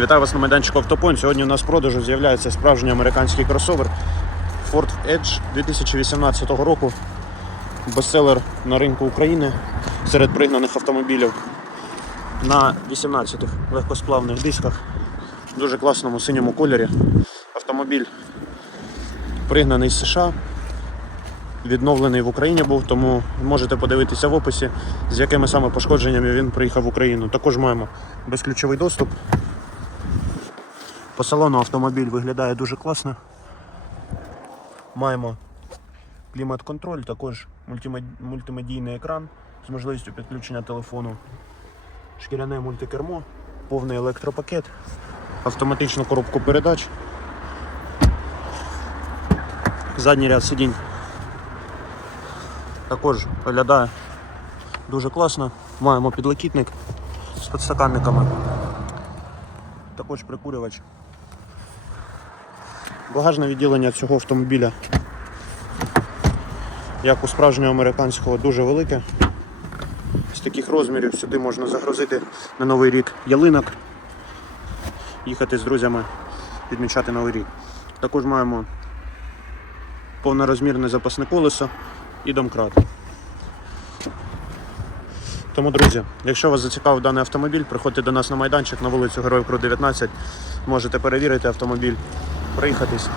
Вітаю вас на майданчику Автопойнт. Сьогодні у нас в продажу з'являється справжній американський кросовер Ford Edge 2018 року. Бестселер на ринку України серед пригнаних автомобілів на 18 легкосплавних дисках в дуже класному синьому кольорі. Автомобіль пригнаний з США, відновлений в Україні був, тому можете подивитися в описі, з якими саме пошкодженнями він приїхав в Україну. Також маємо безключовий доступ. По салону автомобіль виглядає дуже класно. Маємо клімат-контроль, також мультимедійний екран з можливістю підключення телефону, шкіряне мультикермо, повний електропакет, автоматичну коробку передач, задній ряд сидінь. Також виглядає дуже класно. Маємо підлокітник з підстаканниками. Також прикурювач. Багажне відділення цього автомобіля, як у справжнього американського, дуже велике. З таких розмірів сюди можна загрузити на новий рік ялинок, їхати з друзями, відмічати новий рік. Також маємо повнорозмірне запасне колесо і домкрат. Тому, друзі, якщо вас зацікавив даний автомобіль, приходьте до нас на майданчик на вулицю Героїв Кру 19. Можете перевірити автомобіль, проїхатись.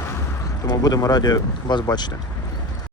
Тому будемо раді вас бачити.